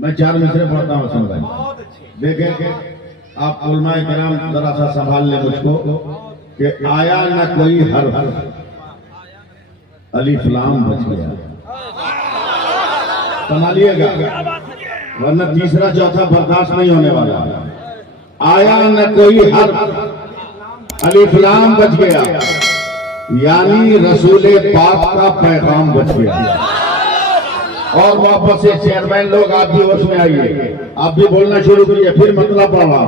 मैं 4 मिसरे पढ़ता हूँ हसन भाई, देखे आप उलमाए किराम जरा सा संभाल ले मुझको कि आया न कोई हर्फ, अलिफ लाम बच गया। संभालिएगा वरना तीसरा चौथा बर्दाश्त नहीं होने वाला। आया न कोई हर्फ, अलिफ लाम बच गया, यानी रसूले पाक का पैगाम बच गया। और वापस से चेयरमैन लोग आप भी होश में आइए, आप भी बोलना शुरू करिए, फिर मतलब पढ़ा।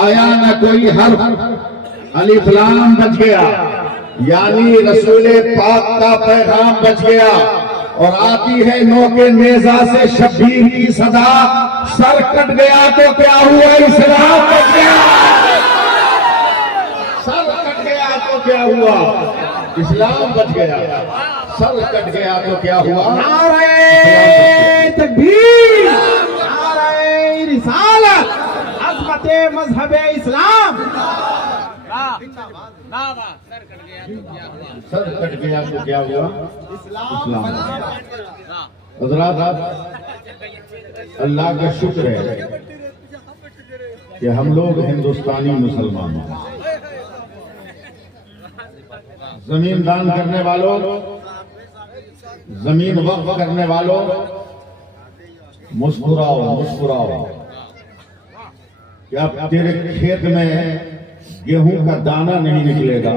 आया न कोई हर्फ, अलिफ लाम बच गया, यानी रसूले पाक का पैगाम बच गया। और आती है नौ के नेजा से शब्बीर की सदा, सर कट गया तो क्या हुआ, इस्लाम बच गया। सर कट गया तो क्या हुआ, इस्लाम बच गया। सर कट गया तो क्या हुआ, नारे तकबीर, नारे रिसालत, अज़मते मज़हबे इस्लाम। सर कट गया तो क्या हुआ, इस्लाम। हज़रात अल्लाह का शुक्र है कि हम लोग हिंदुस्तानी मुसलमान हैं। जमीन दान करने वालों, जमीन वक्फ करने वालों, मुस्कुराओ मुस्कुराओ। क्या तेरे खेत में गेहूं का दाना नहीं निकलेगा,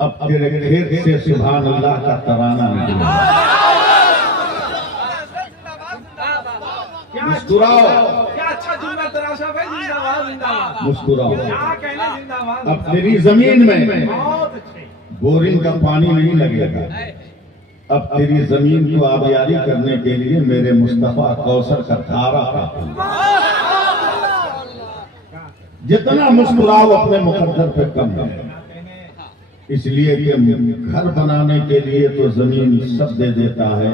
अब तेरे खेत से सुभान अल्लाह का तराना निकलेगा। मुस्कुराओ, क्या अच्छा जुमला तराशा भाई, जिंदाबाद जिंदाबाद। मुस्कुराओ। क्या कहना जिंदाबाद। अब तेरी जमीन में बहुत अच्छे। बोरिंग का पानी नहीं लगेगा, अब तेरी जमीन को आबियारी करने के लिए मेरे मुस्तफा कौसर का धारा काफी। जितना मुस्कुराओ अपने मुकद्दर पे कम है, इसलिए कि घर बनाने के लिए तो जमीन सब दे देता है,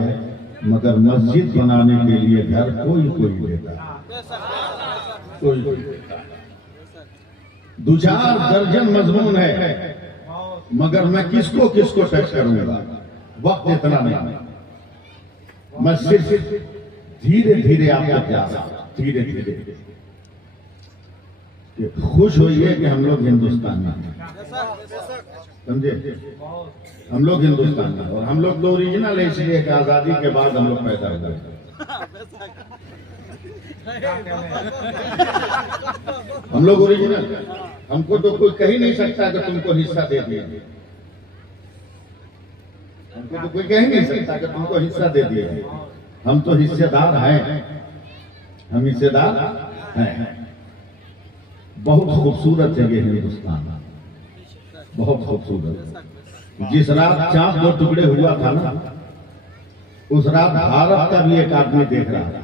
मगर मस्जिद बनाने के लिए घर कोई कोई देता है, कोई कोई देता है। 2-4 दर्जन मजमून है, मगर मैं किसको किसको टच करूंगा, वक्त इतना नहीं। मैं सिर्फ धीरे धीरे आपको क्या, धीरे धीरे खुश होइए कि हम लोग हिंदुस्तानी हैं, समझे। हम लोग हिंदुस्तानी हैं, और हम लोग तो ओरिजिनल है, इसलिए कि आजादी के बाद हम लोग पैदा हुए। हम लोग ओरिजिनल, हमको तो कोई कह ही नहीं सकता कि तुमको हिस्सा दे दिया। हमको तो कोई कह ही नहीं सकता कि तुमको हिस्सा दे दिया। हम तो हिस्सेदार हैं, हम हिस्सेदार हैं। बहुत खूबसूरत है ये हिंदुस्तान, बहुत खूबसूरत। जिस रात चांद 2 टुकड़े हुआ था ना, उस रात भारत का भी एक आदमी देख रहा था,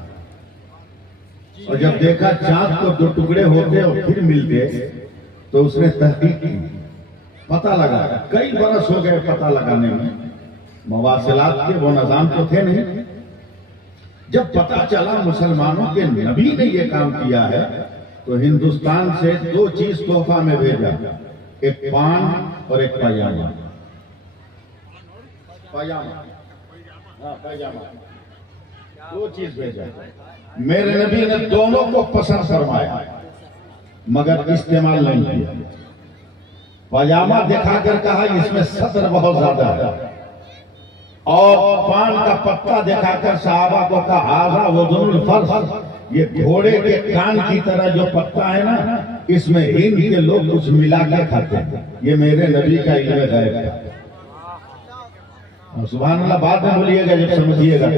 और जब देखा चांद को 2 टुकड़े होते और फिर मिलते, तो उसने तहकीक की, पता लगा। कई बरस हो गए पता लगाने में, मवासिलात के वो निजाम तो थे नहीं। जब पता चला मुसलमानों के नबी ने ये काम किया है, तो हिंदुस्तान से 2 चीज तोहफा में भेजा, एक पान और एक पैजामा। पैजामा, हाँ पैजामा, 2 चीज भेजा। मेरे नबी ने दोनों को पसंद फरमाया, मगर इस्तेमाल नहीं किया। पैजामा दिखाकर कहा इसमें सतर बहुत ज्यादा है, और पान का पत्ता दिखाकर सहाबा को कहा हाज़ा वज़नुल फर्स, ये घोड़े के कान की तरह जो पत्ता है ना, इसमें हिंद के लोग कुछ मिला के खाते हैं। ये मेरे नबी का इल्म गैब है। सुभान अल्लाह, बाद में बोलिएगा जब समझिएगा।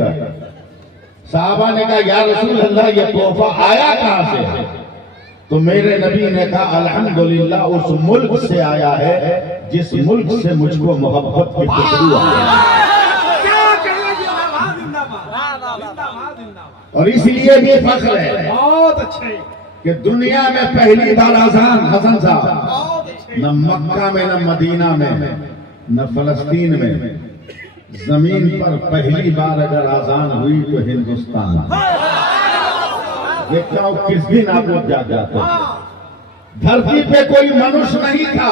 सहाबा ने कहा या रसूल अल्लाह, ये तोहफा आया कहां से? तो मेरे नबी ने कहा अल्हम्दुलिल्लाह, उस मुल्क से आया है जिस मुल्क से मुझको मोहब्बत की खुशबू आई। और इसलिए भी फख्र है, बहुत अच्छे, कि दुनिया में पहली बार आजान, हसन साहब, न मक्का में, न मदीना में, न फलस्तीन में, जमीन पर पहली बार अगर आजान हुई तो हिंदुस्तान। देखता हूं किस दिन आप लोग जाते। धरती पे कोई मनुष्य नहीं था,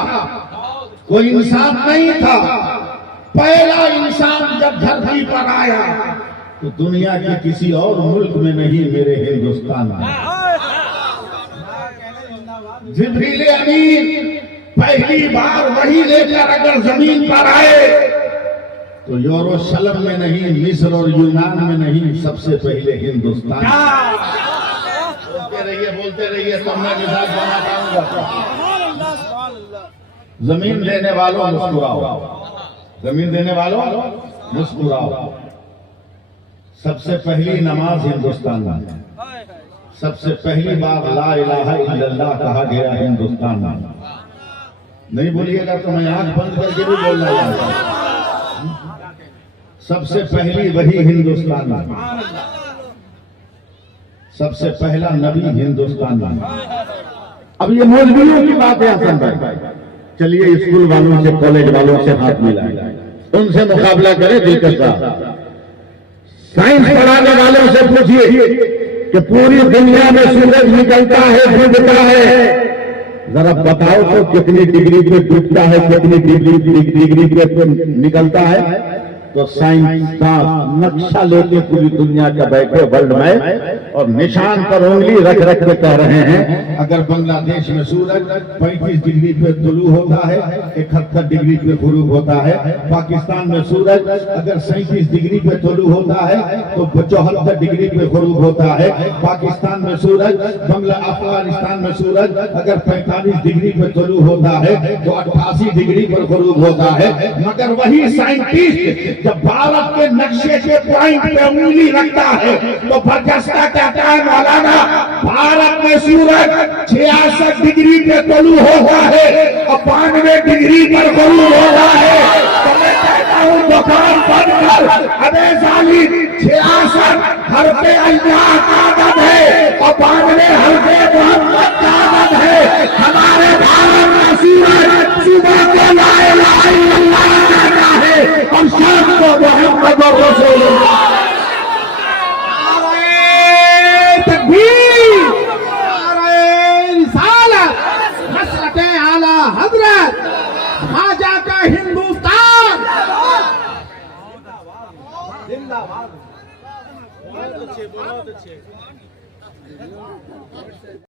कोई इंसान नहीं था। पहला इंसान जब धरती पर आया तो दुनिया के किसी और मुल्क में नहीं, मेरे हिंदुस्तान में। जिब्रील अमीन पहली बार वही लेकर अगर जमीन पर आए तो यरूशलेम में नहीं, मिस्र और यूनान में नहीं, सबसे पहले हिंदुस्तान। बोलते रहिए तब मैं मिजाज बना पाऊंगा। जमीन देने वालों मुस्कुराओ, जमीन देने वालों मुस्कुराओ। सबसे पहली नमाज हिंदुस्तान में, सबसे पहली बार ला इलाहा इल्लल्लाह कहा गया हिंदुस्तान में। नहीं बोलिएगा तो मैं आंख बंद करके भी बोलना चाहता हूं। सबसे पहली वही हिंदुस्तान में, सबसे पहला नबी हिंदुस्तान में। अब ये मौलवियों की बात है हसन भाई, चलिए स्कूल वालों से, कॉलेज वालों से हाथ मिलाएं, उनसे मुकाबला करें दिलकश साहब। साइंस पढ़ाने वालों से पूछिए कि पूरी दुनिया में सूरज निकलता है, डूबता है, जरा बताओ तो कितनी डिग्री पे डूबता है, कितनी डिग्री पे निकलता है। तो साइंसदान नक्शा लेके पूरी दुनिया का बैठे वर्ल्ड में और निशान पर उंगली रख रख के कह रहे हैं अगर बांग्लादेश में सूरज 35 डिग्री पे तुलू होता है, 71 डिग्री पे गुरूब होता है। पाकिस्तान में सूरज अगर 37 डिग्री पे तुलू होता है तो 74 डिग्री पे गुरूब होता है। पाकिस्तान में सूरज, अफगानिस्तान में सूरज अगर 45 डिग्री पे तुलू होता है तो 88 डिग्री पर गुरूब होता है। मगर वही साइंटिस्ट जब भारत के नक्शे के पॉइंट पे उंगली रखता है तो बरजस्ता कहता है मौलाना भारत में सूरज 66 डिग्री पे तुलू होता है और 92 डिग्री पर गुरूब होता है। तो मैं कहता हूँ दुकान बंद कर, अबे जालिम 66 हर पे अल्लाह का आदम है और 92 हर पे मोहम्मद का आदम है। हमारे भारत में सूरज सुबह को ला इलाहा इल्लल्लाह कहता है और शाम को मोहम्मद रसूलुल्लाह। नारे तकबीर, नारे रिसालत, हज़रत आला हज़रत ख्वाजा का हिंदुस्तान जिंदाबाद। बहुत अच्छे, बहुत अच्छे।